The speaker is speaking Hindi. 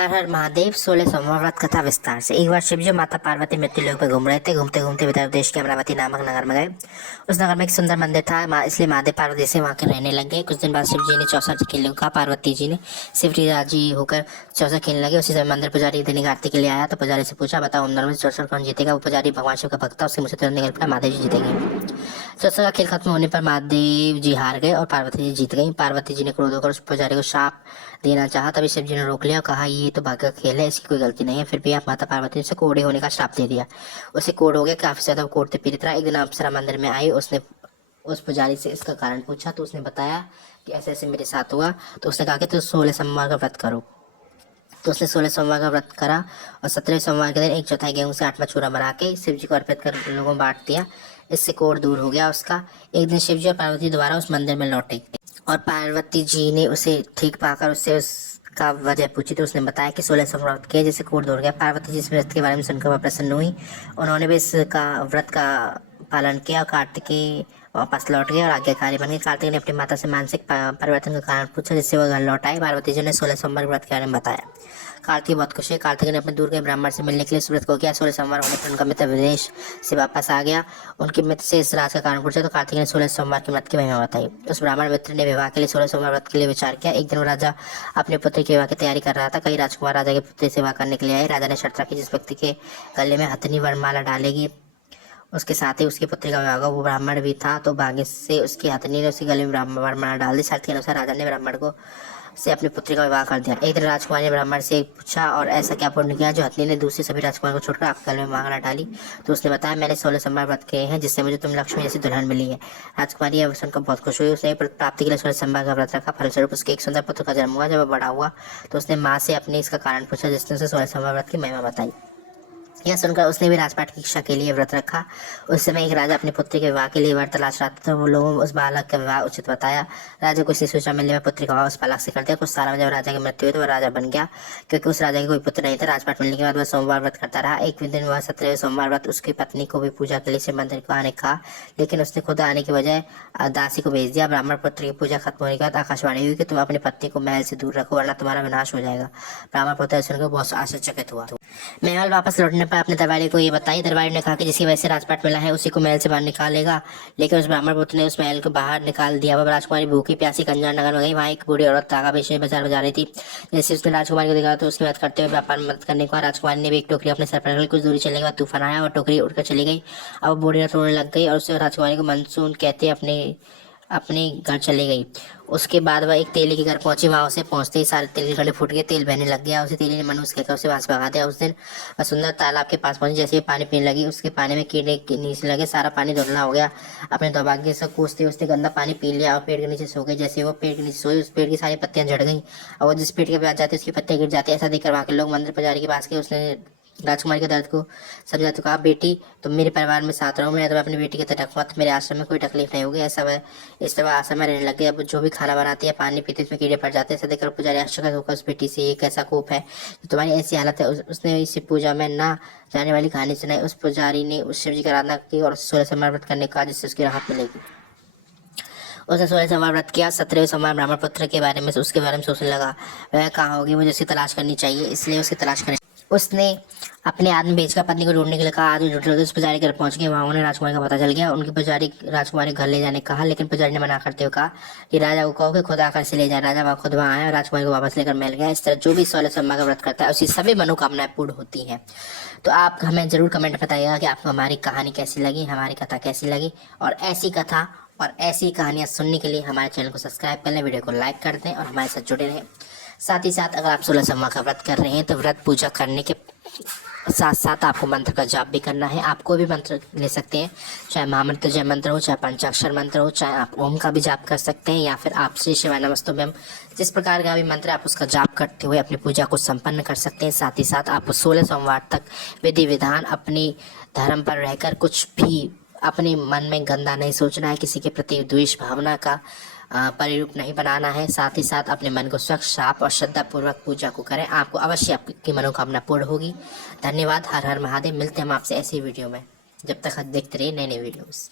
हर हर महादेव 16 सोमवार व्रत कथा विस्तार से। एक बार शिवजी माता पार्वती मृत्यु लोक पे घूम रहे थे। घूमते घूमते विदर्भ देश के अमरावती नामक नगर में गए। उस नगर में एक सुंदर मंदिर था, इसलिए महादेव पार्वती से वहां के रहने लग गए। कुछ दिन बाद शिव जी ने चौसर खेलने को कहा। पार्वती जी ने शिव जी राजी होकर चौसर खेलने लगे। उसी समय मंदिर पुजारी दिन आरती के लिए आया तो पुजारी से पूछा, बताओ हम दोनों में चौसर कौन जीतेगा। वो पुजारी भगवान शिव का भक्त था, उसके मुझसे तुरंत निकल पड़ा, महादेव जी जीतेंगे। चौसर का खेल खत्म होने पर महादेव जी हार गए और पार्वती जी जीत गई। पार्वती जी ने क्रोध होकर उस पुजारी को शाप देना चाहा, तभी शिव जी ने रोक लिया और कहा, ये तो भाग्य का खेल है, इसकी कोई गलती नहीं है। फिर भी आप माता पार्वती से कोढ़े होने का श्राप दे दिया। उसे कोढ़ हो गया, काफी ज्यादा कोढ़ते पीड़ित रहा। एक दिन अप्सरा मंदिर में आई। उसने उस पुजारी से इसका कारण पूछा तो उसने बताया कि ऐसे ऐसे मेरे साथ हुआ। तो उसने कहा कि तुम 16 सोमवार का व्रत करो। तो उसने 16 सोमवार का व्रत करा और 17वें सोमवार के दिन 1/4 गेहूं से 8वां चूरा बना के शिव जी को अर्पित कर लोगों को बांट दिया। इससे कोढ़ दूर हो गया उसका। एक दिन शिव जी और पार्वती दोबारा उस मंदिर में लौटे और पार्वती जी ने उसे ठीक पाकर उससे उसका वजह पूछी तो उसने बताया कि 16 सोमवार व्रत किया जिससे कोढ़ दूर गया। पार्वती जी इस व्रत के बारे में सुनकर वह प्रसन्न हुई। उन्होंने भी इसका व्रत का पालन किया और कार्तिकेय वापस लौट गए और आज्ञाकारी बन गए। कार्तिक ने अपनी माता से मानसिक परिवर्तन का कारण पूछा जिससे वह घर लौट आए। पार्वती जी ने 16 सोमवार व्रत के बारे में बताया। कार्तिक बहुत खुश है। कार्तिक ने अपने दूर गए ब्राह्मण से मिलने के लिए इस व्रत को किया। 16 सोमवार होने पर उनका मित्र विदेश से वापस आ गया। उनके मित्र से इस राज का कारण पूछा तो कार्तिक ने 16 सोमवार के व्रत की महिमा बताई। उस ब्राह्मण मित्र ने विवाह के लिए 16 सोमवार व्रत के लिए विचार किया। एक दिन वो राजा अपने पुत्र के विवाह की तैयारी कर रहा था। कई राजकुमार राजा के पुत्र सेवा करने के लिए आए। राजा ने शर्त रखी, जिस व्यक्ति के गले में हथनी वरमाला डालेगी उसके साथ ही उसके पुत्र का विवाह होगा। वो ब्राह्मण भी था तो भाग्य से उसकी हथनी ने उसके गले में वरमाला डाल दी। शर्त के अनुसार राजा ने ब्राह्मण को से अपने पुत्री का विवाह कर दिया। एक दिन राजकुमार ने ब्राह्मण से पूछा, और ऐसा क्या पुण्य किया जो हथनी ने दूसरे सभी राजकुमार को छोड़कर आपके गले में माला डाली। तो उसने बताया, मैंने 16 सोमवार व्रत किए हैं जिससे मुझे तुम लक्ष्मी जैसी दुल्हन मिली है। राजकुमारी यह सुनकर बहुत खुश हुई। उसने प्राप्ति के लिए 16 सोमवार का व्रत रखा। फलस्वरूप उसके एक सुंदर पुत्र का जन्म हुआ। जब वह बड़ा हुआ तो उसने माँ से अपने इसका कारण पूछा जिसने उसे 16 सोमवार व्रत की महिमा बताई। यह सुनकर उसने भी राजपाट की इच्छा के लिए व्रत रखा। उस समय एक राजा अपनी पुत्री के विवाह के लिए वर तलाश रहा था तो वो लोगों उस बालक का विवाह उचित बताया। राजा को इसी सूचना मिलने में पुत्री का विवाह उस बालक से कर दिया। कुछ सालों में जब राजा की मृत्यु हुई तो वह राजा बन गया, क्योंकि उस राजा के कोई पुत्र नहीं था। राजपाट मिलने के बाद वह सोमवार व्रत करता रहा। एक दिन वह 17वें सोमवार व्रत उसकी पत्नी को भी पूजा के लिए शिव मंदिर को आने कहा, लेकिन उसने खुद आने की बजाय दासी को भेज दिया। ब्राह्मण पुत्र की पूजा खत्म होने के बाद आकाशवाणी हुई कि तुम अपनी पत्नी को महल से दूर रखो वरना तुम्हारा विनाश हो जाएगा। ब्राह्मण पुत्र सुनकर बहुत आश्चर्यचकित हुआ। महल वापस लौटने पर अपने दरबारी को ये बताई। दरबारी ने कहा कि जिसकी वजह से राजपाट मिला है उसी को महल से बाहर निकालेगा, लेकिन उस ब्राह्मण पुत्र ने उस महल को बाहर निकाल दिया। वह राजकुमारी भूखी प्यासी कंजर नगर में गई। वहाँ एक बूढ़ी औरत तागा बेचने बाजार बजा रही थी। जैसे उसने राजकुमारी को देखा तो उसकी मदद करते हुए व्यापार में मदद करने को कहा। राजकुमारी ने भी एक टोकरी अपने सर पर रख ली। कुछ दूरी चलने के बाद तूफान आया और टोकरी उड़कर चली गई। अब बूढ़ी औरत रोने लग गई और उससे राजकुमारी को मनसून कहते अपने घर चली गई। उसके बाद वह एक तेली के घर पहुंची। वहां उसे पहुंचते ही सारे तेल के गड्ढे फूट गए, तेल बहने लग गया। उसे तेली ने मनुष्य कहकर उसे वहां से भगा दिया। उस दिन वह सुंदर तालाब के पास पहुंची। जैसे ही पानी पीने लगी उसके पानी में कीड़े के नीचे लगे, सारा पानी धुंधला हो गया। अपने दुर्भाग्य से कोसते उसने गंदा पानी पी लिया और पेड़ के नीचे सो गई। जैसे वो पेड़ के नीचे सोई उस पेड़ की सारी पत्तियां झड़ गई और वो जिस पेड़ के पास जाती उसकी पत्तियां गिर जाती। ऐसा देखकर वहां के लोग मंदिर पुजारी के पास गए। उसने राजकुमारी के दर्द को समझा तो कहा, बेटी तुम मेरे परिवार में साथ रहो, मैं तो अपनी बेटी की तरह रखूंगा, तो मेरे आश्रम में कोई तकलीफ नहीं होगी। ऐसा वह इस तरह आश्रम में रहने लग गई। अब जो भी खाना बनाती है पानी पीते उसमें कीड़े पड़ जाते हैं। ऐसा देखकर पुजारी आश्चर्य होकर उस बेटी से, ये कैसा कोप है तो तुम्हारी ऐसी हालत है। उसने इस पूजा में ना जाने वाली कहानी सुनाई। उस पुजारी ने उस शिव जी की आराधना की और 16 सोमवार व्रत करने का जिससे उसकी राहत मिलेगी। उसने 16 सोमवार व्रत किया। 17वें सोमवार ब्राह्मण पुत्र के बारे में उसके बारे में सोचने लगा, वह कहाँ होगी, मुझे उसकी तलाश करनी चाहिए, इसलिए उसकी तलाश करें। उसने अपने आदमी भेजकर पत्नी को ढूंढने के लिए कहा। आदमी ढूंढते उस पुजारी के घर पहुंच गए। वहां उन्हें राजकुमारी का पता चल गया। उनकी पुजारी राजकुमारी घर ले जाने कहा, लेकिन पुजारी ने मना करते हुए कहा कि राजा को कहो कि खुद आकर से ले जाए। राजा वहां खुद वहां आया और राजकुमारी को वापस लेकर मिल गया। इस तरह जो भी 16 सोमवार का व्रत करता है उसकी सभी मनोकामनाएं पूर्ण होती हैं। तो आप हमें जरूर कमेंट बताइएगा कि आपको हमारी कहानी कैसी लगी, हमारी कथा कैसी लगी। और ऐसी कथा और ऐसी कहानियां सुनने के लिए हमारे चैनल को सब्सक्राइब कर लें, वीडियो को लाइक कर दें और हमारे साथ जुड़े रहें। साथ ही साथ अगर आप 16 सोमवार का व्रत कर रहे हैं तो व्रत पूजा करने के साथ साथ आपको मंत्र का जाप भी करना है। आप कोई भी मंत्र ले सकते हैं, चाहे महामंत्र जय मंत्र हो, चाहे पंचाक्षर मंत्र हो, चाहे आप ओम का भी जाप कर सकते हैं या फिर आप श्री शिवाय नमस्तुभ्यम जिस प्रकार का भी मंत्र आप उसका जाप करते हुए अपनी पूजा को संपन्न कर सकते हैं। साथ ही साथ आपको 16 सोमवार तक विधि विधान अपनी धर्म पर रहकर कुछ भी अपने मन में गंदा नहीं सोचना है, किसी के प्रति द्वेष भावना का परिरूप नहीं बनाना है। साथ ही साथ अपने मन को स्वच्छ साफ और श्रद्धा पूर्वक पूजा को करें, आपको अवश्य आपकी मनोकामना पूर्ण होगी। धन्यवाद। हर हर महादेव। मिलते हैं हम आपसे ऐसी वीडियो में। जब तक देखते रहिए नए नए वीडियोस।